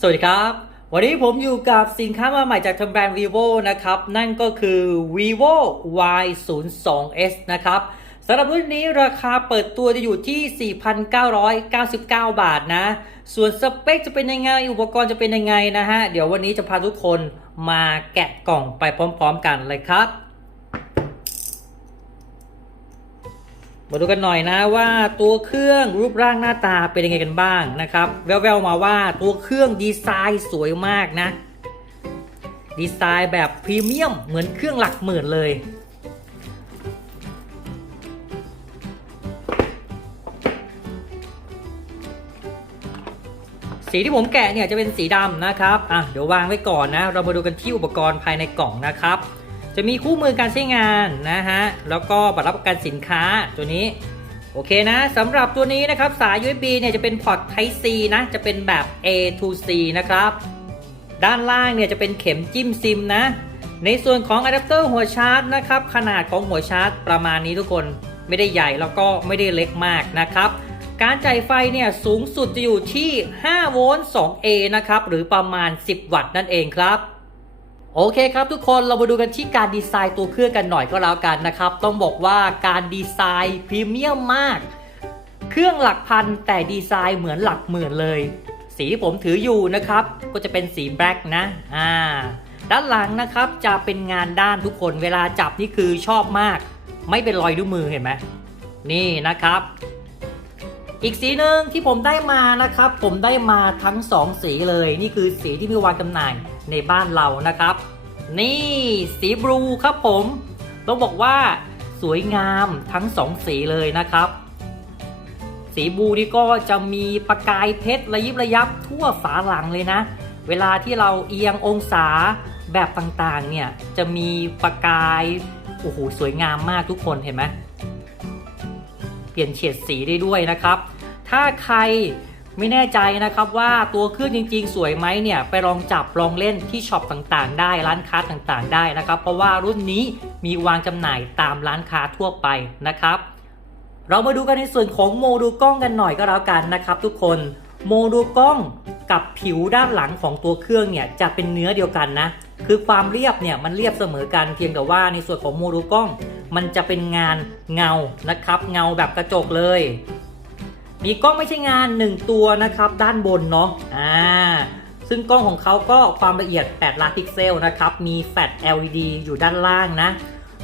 สวัสดีครับ วันนี้ผมอยู่กับสินค้ามาใหม่จากทางแบรนด์ vivo นะครับ นั่นก็คือ vivo y 0 2 s นะครับสำหรับรุ่นนี้ราคาเปิดตัวจะอยู่ที่ 4,999 บาทนะ ส่วนสเปคจะเป็นยังไง อุปกรณ์จะเป็นยังไงนะฮะ เดี๋ยววันนี้จะพาทุกคนมาแกะกล่องไปพร้อมๆกันเลยครับ มาดูกันหน่อยนะว่าตัวเครื่องรูปร่างหน้าตาเป็นยังไงกันบ้างนะครับ แววๆมาว่าตัวเครื่องดีไซน์สวยมากนะ ดีไซน์แบบพรีเมียมเหมือนเครื่องหลักหมื่นเลยสีที่ผมแกะเนี่ยจะเป็นสีดำนะครับ อะ เดี๋ยววางไว้ก่อนนะ เรามาดูกันที่อุปกรณ์ภายในกล่องนะครับ จะมีคู่มือการใช้งานนะฮะ แล้วก็บัตรรับประกันสินค้าตัวนี้ โอเคนะสำหรับตัวนี้นะครับ สาย USB เนี่ยจะเป็นพอร์ต Type C นะ จะเป็นแบบ A to C นะครับ ด้านล่างเนี่ยจะเป็นเข็มจิ้มซิมนะ ในส่วนของอะแดปเตอร์หัวชาร์จนะครับ ขนาดของหัวชาร์จประมาณนี้ทุกคน ไม่ได้ใหญ่แล้วก็ไม่ได้เล็กมากนะครับ การจ่ายไฟเนี่ยสูงสุดจะอยู่ที่ 5 โวลต์ 2A นะครับ หรือประมาณ 10 วัตต์นั่นเองครับ โอเคครับทุกคนเรามาดูกันที่การดีไซน์ตัวเครื่องกันหน่อยก็แล้วกันนะครับ ต้องบอกว่าการดีไซน์พรีเมียมมาก เครื่องหลักพันแต่ดีไซน์เหมือนหลักหมื่นเลย สีที่ผมถืออยู่นะครับ ก็จะเป็นสีแบล็กนะอ่าด้านหลังนะครับจะเป็นงานด้านทุกคนเวลาจับนี่คือชอบมาก ไม่เป็นรอยด้วยมือเห็นไหมนี่นะครับ อีกสีหนึ่งที่ผมได้มานะครับ ผมได้มาทั้ง 2 สีเลย นี่คือสีที่มีวางจำหน่ายในบ้านเรานะครับ นี่สีบลูครับผม ต้องบอกว่าสวยงามทั้ง 2 สีเลยนะครับ สีบูนี่ก็จะมีประกายเพชรระยิบระยับทั่วฝาหลังเลยนะ เวลาที่เราเอียงองศาแบบต่างๆเนี่ยจะมีประกายโอ้โหสวยงามมากทุกคนเห็นไหมเปลี่ยนเฉดสีได้ด้วยนะครับ ถ้าใครไม่แน่ใจนะครับว่าตัวเครื่องจริงๆ สวยไหมเนี่ยไปลองจับลองเล่นที่ช็อปต่างๆ ได้ร้านค้าต่างๆ ได้นะครับ เพราะว่ารุ่นนี้มีวางจำหน่ายตามร้านค้าทั่วไปนะครับ เรามาดูกันในส่วนของโมดูลกล้องกันหน่อยก็แล้วกันนะครับทุกคนโมดูลกล้องกับผิวด้านหลังของตัวเครื่องเนี่ยจะเป็นเนื้อเดียวกันนะ คือความเรียบเนี่ยมันเรียบเสมอกันเพียงแต่ว่าในส่วนของโมดูลกล้อง มันจะเป็นงานเงานะครับ เงาแบบกระจกเลย มีกล้องไม่ใช่งาน 1 ตัวนะครับ ด้านบนเนาะอ่าซึ่งกล้องของเขาก็ความละเอียด 8 ล้านพิกเซลนะครับ มีแฟลช LED อยู่ด้านล่างนะ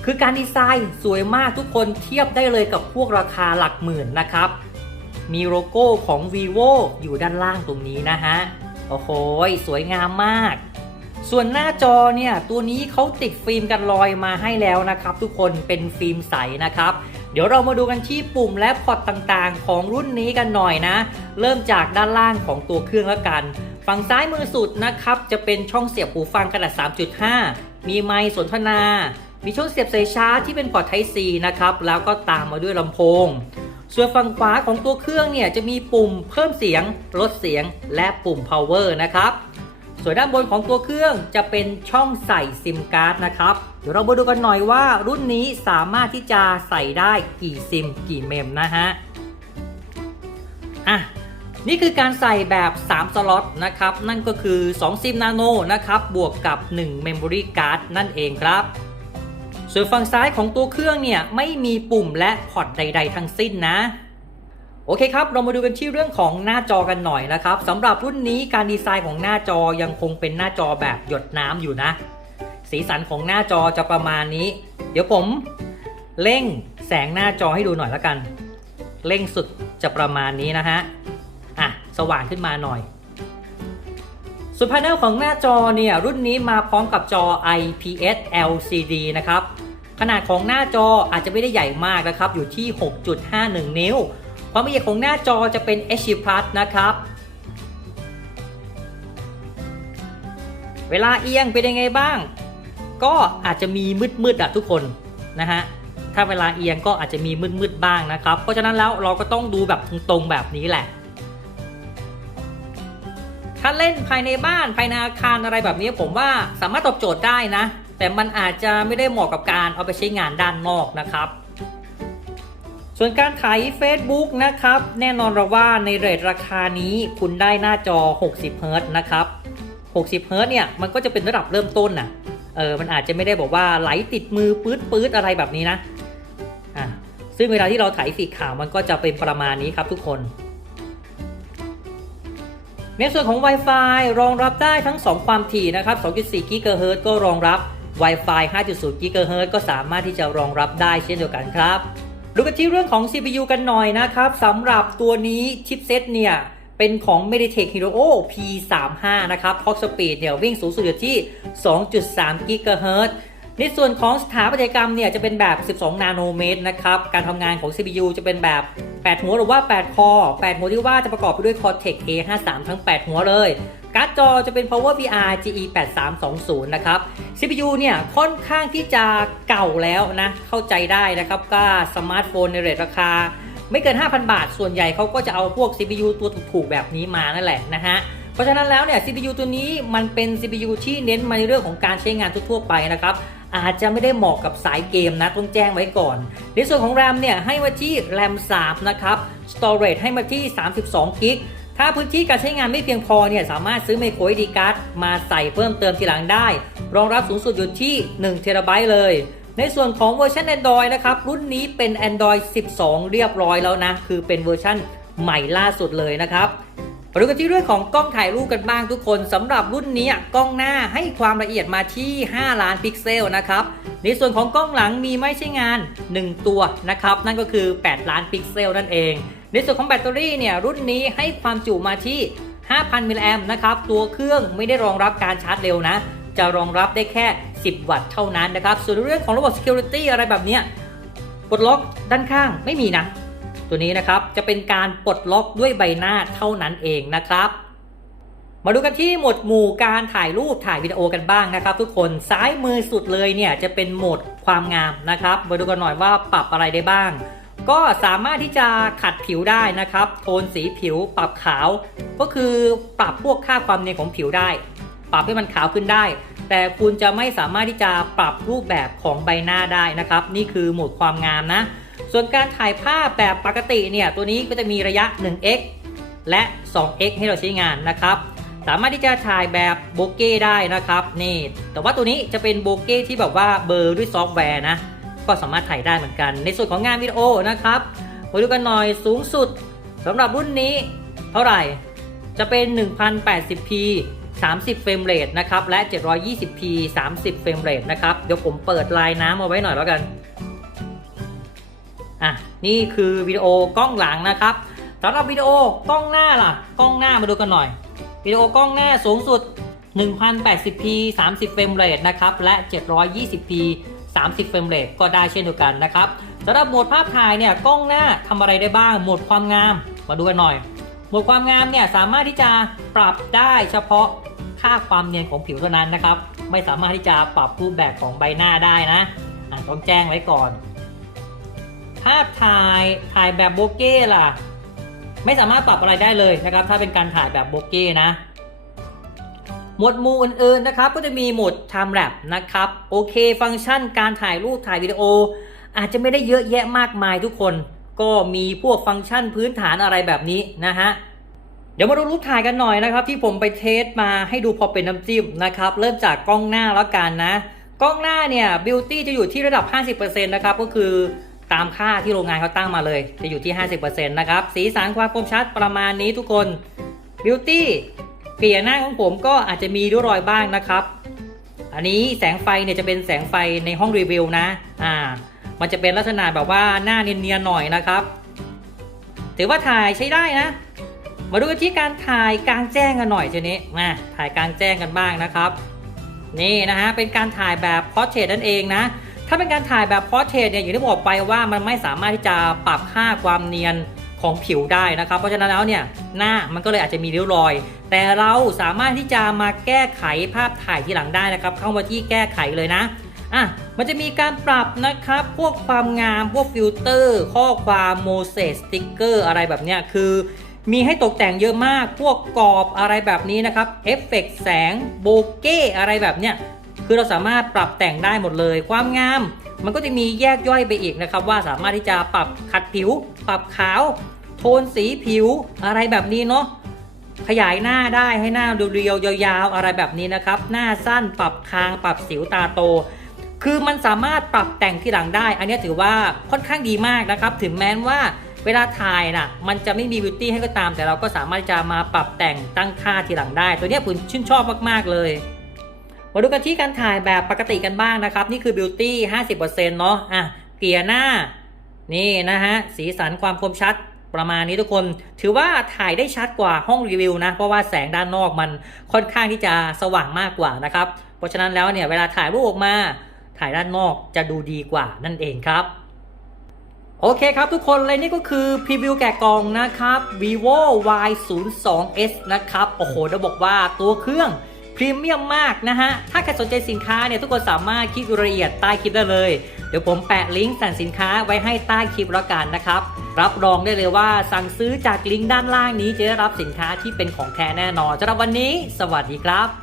คือการดีไซน์สวยมากทุกคนเทียบได้เลยกับพวกราคาหลักหมื่นนะครับ มีโลโก้ของ vivo อยู่ด้านล่างตรงนี้นะฮะ โอ้โห สวยงามมาก ส่วนหน้าจอเนี่ยตัวนี้เขาติดฟิล์มกันรอยมาให้แล้วนะครับ ทุกคนเป็นฟิล์มใสนะครับเดี๋ยวเรามาดูกันที่ปุ่มและพอร์ตต่างๆ ของรุ่นนี้กันหน่อยนะ เริ่มจากด้านล่างของตัวเครื่องแล้วกัน ฝั่งซ้ายมือสุดนะครับ จะเป็นช่องเสียบหูฟังขนาด 3.5 มีไมค์สนทนา มีช่องเสียบสายชาร์จที่เป็นพอร์ต Type C นะครับ แล้วก็ตามมาด้วยลำโพง ส่วนฝั่งขวาของตัวเครื่องเนี่ยจะมีปุ่มเพิ่มเสียง ลดเสียง และปุ่ม power นะครับ ส่วนด้านบนของตัวเครื่องจะเป็นช่องใส่ซิมการ์ดนะครับ เดี๋ยวเรามาดูกันหน่อยว่ารุ่นนี้สามารถที่จะใส่ได้กี่ซิมกี่เมมนะฮะ อะนี่คือการใส่แบบ 3 สล็อตนะครับ นั่นก็คือ 2 ซิมนาโนนะครับ บวกกับ 1 Memory Card นั่นเองครับ ส่วนฝั่งซ้ายของตัวเครื่องเนี่ย ไม่มีปุ่มและพอร์ตใด ๆ ทั้งสิ้นนะ โอเคครับ เรามาดูกันที่เรื่องของหน้าจอกันหน่อยนะครับสำหรับรุ่นนี้การดีไซน์ของหน้าจอยังคงเป็นหน้าจอแบบหยดน้ำอยู่นะ สีสันของหน้าจอจะประมาณนี้ เดี๋ยวผมเร่งแสงหน้าจอให้ดูหน่อยแล้วกัน เร่งสุดจะประมาณนี้นะฮะ อะ สว่างขึ้นมาหน่อย ส่วนภายในของหน้าจอเนี่ย รุ่นนี้มาพร้อมกับจอ IPS LCD นะครับ ขนาดของหน้าจออาจจะไม่ได้ใหญ่มากนะครับ อยู่ที่ 6.51 นิ้ว ความละเอียดของหน้าจอจะเป็น HD Plus นะครับ เวลาเอียงเป็นยังไงบ้าง ก็อาจจะมีมืดๆอะทุกคนนะฮะถ้าเวลาเอียงก็อาจจะมีมืดๆบ้างนะครับ เพราะฉะนั้นแล้วเราก็ต้องดูแบบตรงๆแบบนี้แหละ ถ้าเล่นภายในบ้านภายในอาคารอะไรแบบนี้ผมว่าสามารถตอบโจทย์ได้นะ แต่มันอาจจะไม่ได้เหมาะกับการเอาไปใช้งานด้านนอกนะครับ ส่วนการขาย Facebook นะครับ แน่นอนเราว่าในเรทราคานี้คุณได้หน้าจอ 60เฮิรต์นะครับ 60เฮิรต์เนี่ย มันก็จะเป็นระดับเริ่มต้นนะเออ มันอาจจะไม่ได้บอกว่าไหลติดมือปื๊ดปื๊ดอะไรแบบนี้นะ อะ ซึ่งเวลาที่เราถ่ายฟีดข่าวมันก็จะเป็นประมาณนี้ครับทุกคนในส่วนของ Wi-Fi รองรับได้ทั้ง 2 ความถี่นะครับ 2.4 GHz ก็รองรับ Wi-Fi 5.0 GHz ก็สามารถที่จะรองรับได้เช่นเดียวกันครับ ดูกันที่เรื่องของ CPU กันหน่อยนะครับสำหรับตัวนี้ชิปเซตเนี่ย เป็นของ Mediatek Hero P35 นะครับ Clock Speed เนี่ย วิ่งสูงสุดอยู่ที่ 2.3 GHz ในส่วนของสถาปัตยกรรมเนี่ย จะเป็นแบบ 12 นาโนเมตรนะครับ การทำงานของ CPU จะเป็นแบบ 8 หัวหรือว่า 8 คอ 8 หัวที่ว่าจะประกอบไปด้วย Cortex A53 ทั้ง 8 หัวเลย การ์ดจอจะเป็น Power VR GE 8320นะครับ CPU เนี่ยค่อนข้างที่จะเก่าแล้วนะ เข้าใจได้นะครับ ก็สมาร์ทโฟนในเรทราคา ไม่เกิน 5,000 บาท ส่วนใหญ่เขาก็จะเอาพวก CPU ตัวถูกๆแบบนี้มานั่นแหละนะฮะเพราะฉะนั้นแล้วเนี่ย CPU ตัวนี้มันเป็น CPU ที่เน้นมาในเรื่องของการใช้งานทั่วๆไปนะครับ อาจจะไม่ได้เหมาะกับสายเกมนะต้องแจ้งไว้ก่อน ในส่วนของ RAM เนี่ยให้มาที่ RAM 3 นะครับ Storage ให้มาที่ 32 g b ถ้าพื้นที่การใช้งานไม่เพียงพอเนี่ยสามารถซื้อ micro SD card มาใส่เพิ่มเติมทีหลังได้ รองรับสูงสุดอยู่ที่1 t b เลย ในส่วนของเวอร์ชัน Android นะครับ รุ่นนี้เป็น Android 12 เรียบร้อยแล้วนะ คือเป็นเวอร์ชันใหม่ล่าสุดเลยนะครับ มาดูกันที่เรื่องของกล้องถ่ายรูปกันบ้างทุกคนสำหรับรุ่นนี้กล้องหน้าให้ความละเอียดมาที่ 5 ล้านพิกเซลนะครับในส่วนของกล้องหลังมีไม่ใช่งาน 1 ตัวนะครับนั่นก็คือ 8 ล้านพิกเซลนั่นเอง ในส่วนของแบตเตอรี่เนี่ยรุ่นนี้ให้ความจุมาที่ 5,000 มิลลิแอมป์นะครับตัวเครื่องไม่ได้รองรับการชาร์จเร็วนะ จะรองรับได้แค่ 10 วัตต์เท่านั้นนะครับส่วนเรื่องของระบบ Security อะไรแบบเนี้ยปลดล็อกด้านข้างไม่มีนะ ตัวนี้นะครับ จะเป็นการปลดล็อกด้วยใบหน้าเท่านั้นเองนะครับ มาดูกันที่หมวดหมู่การถ่ายรูปถ่ายวิดีโอกันบ้างนะครับ ทุกคนซ้ายมือสุดเลยเนี่ยจะเป็นโหมดความงามนะครับ มาดูกันหน่อยว่าปรับอะไรได้บ้างก็สามารถที่จะขัดผิวได้นะครับ โทนสีผิวปรับขาว ก็คือปรับพวกค่าความเนียนของผิวได้ ปรับให้มันขาวขึ้นได้ แต่คุณจะไม่สามารถที่จะปรับรูปแบบของใบหน้าได้นะครับ นี่คือโหมดความงามนะ ส่วนการถ่ายภาพแบบปกติเนี่ยตัวนี้ก็จะมีระยะ 1x และ 2x ให้เราใช้งานนะครับ สามารถที่จะถ่ายแบบโบเก้ได้นะครับนี่ แต่ว่าตัวนี้จะเป็นโบเก้ที่แบบว่าเบอร์ด้วยซอฟต์แวร์นะก็สามารถถ่ายได้เหมือนกัน ในส่วนของงานวิดีโอนะครับมาดูกันหน่อยสูงสุดสำหรับรุ่นนี้เท่าไหร่จะเป็น 1080p 30 เฟรมเรทนะครับ และ 720p 30 เฟรมเรทนะครับ เดี๋ยวผมเปิดลายน้ำมาไว้หน่อยแล้วกัน อะนี่คือวิดีโอกล้องหลังนะครับสำหรับวิดีโอกล้องหน้าล่ะ กล้องหน้ามาดูกันหน่อย วิดีโอกล้องหน้าสูงสุด 1080p 30เฟรมเรทนะครับและ 720p 30เฟรมเรทก็ได้เช่นเดียวกันนะครับสำหรับโหมดภาพถ่ายเนี่ยกล้องหน้าทำอะไรได้บ้างโหมดความงามมาดูกันหน่อยโหมดความงามเนี่ยสามารถที่จะปรับได้เฉพาะค่าความเนียนของผิวเท่านั้นนะครับ ไม่สามารถที่จะปรับรูปแบบของใบหน้าได้นะอะต้องแจ้งไว้ก่อน ภาพถ่ายถ่ายแบบโบเก้ล่ะ ไม่สามารถปรับอะไรได้เลยนะครับ ถ้าเป็นการถ่ายแบบโบเก้นะ หมวดหมู่อื่นๆนะครับ ก็จะมีโหมด Time Lapse นะครับ โอเค ฟังก์ชันการถ่ายรูปถ่ายวิดีโอ อาจจะไม่ได้เยอะแยะมากมายทุกคน ก็มีพวกฟังก์ชันพื้นฐานอะไรแบบนี้นะฮะเดี๋ยวมาดูรูปถ่ายกันหน่อยนะครับ ที่ผมไปเทสมาให้ดูพอเป็นน้ำจิ้มนะครับ เริ่มจากกล้องหน้าแล้วกันนะ กล้องหน้าเนี่ยบิวตี้จะอยู่ที่ระดับ 50%นะครับก็คือ ตามค่าที่โรงงานเขาตั้งมาเลย จะอยู่ที่ 50%นะครับ สีสันความคมชัดประมาณนี้ทุกคนบิวตี้เกลี่ยหน้าของผมก็อาจจะมีริ้วรอยบ้างนะครับ อันนี้แสงไฟเนี่ยจะเป็นแสงไฟในห้องรีวิวนะ อ่า มันจะเป็นลักษณะแบบว่าหน้าเนียนๆหน่อยนะครับ ถือว่าถ่ายใช้ได้นะ มาดูกันที่การถ่ายกลางแจ้งกันหน่อยทีนี้ มาถ่ายกลางแจ้งกันบ้างนะครับ นี่นะฮะ เป็นการถ่ายแบบพอร์เทรตนั่นเองนะ ถ้าเป็นการถ่ายแบบพอร์เทรตเนี่ยอย่างที่บอกไปว่ามันไม่สามารถที่จะปรับค่าความเนียนของผิวได้นะครับ เพราะฉะนั้นแล้วเนี่ยหน้ามันก็เลยอาจจะมีริ้วรอย แต่เราสามารถที่จะมาแก้ไขภาพถ่ายที่หลังได้นะครับ เข้ามาที่แก้ไขเลยนะอะมันจะมีการปรับนะครับพวกความงามพวกฟิลเตอร์ ข้อความโมเสสสติ๊กเกอร์อะไรแบบเนี้ยคือมีให้ตกแต่งเยอะมาก พวกกรอบอะไรแบบนี้นะครับ เอฟเฟกต์แสงโบเก้อะไรแบบเนี้ย คือเราสามารถปรับแต่งได้หมดเลย ความงาม มันก็จะมีแยกย่อยไปอีกนะครับว่าสามารถที่จะปรับขัดผิว ปรับขาว โทนสีผิวอะไรแบบนี้เนาะขยายหน้าได้ให้หน้าเรียวๆยาวๆอะไรแบบนี้นะครับ หน้าสั้นปรับคางปรับสิวตาโต คือมันสามารถปรับแต่งที่หลังได้ อันนี้ถือว่าค่อนข้างดีมากนะครับ ถึงแม้ว่าเวลาถ่ายน่ะมันจะไม่มีบิวตี้ให้ก็ตาม แต่เราก็สามารถจะมาปรับแต่งตั้งค่าทีหลังได้ ตัวนี้ผมชื่นชอบมากๆเลย มาดูกันที่การถ่ายแบบปกติกันบ้างนะครับ นี่คือบิวตี้50%เนาะอะเกลี่ยหน้า นี่นะฮะ สีสันความคมชัดประมาณนี้ทุกคน ถือว่าถ่ายได้ชัดกว่าห้องรีวิวนะ เพราะว่าแสงด้านนอกมันค่อนข้างที่จะสว่างมากกว่านะครับ เพราะฉะนั้นแล้วเนี่ยเวลาถ่ายรูปออกมา ถ่ายด้านนอกจะดูดีกว่านั่นเองครับโอเคครับทุกคนเลยนี่ก็คือพรีวิวแกะกล่องนะครับ vivo y 0 2 s นะครับ โอ้โหจะบอกว่าตัวเครื่อง พรีเมียมมากนะฮะ ถ้าใครสนใจสินค้าเนี่ยทุกคนสามารถคลิกรายละเอียดใต้คลิปได้เลย เดี๋ยวผมแปะลิงก์สั่งสินค้าไว้ให้ใต้คลิปแล้วกันนะครับ รับรองได้เลยว่าสั่งซื้อจากลิงก์ด้านล่างนี้จะได้รับสินค้าที่เป็นของแท้แน่นอนสำหรับวันนี้ สวัสดีครับ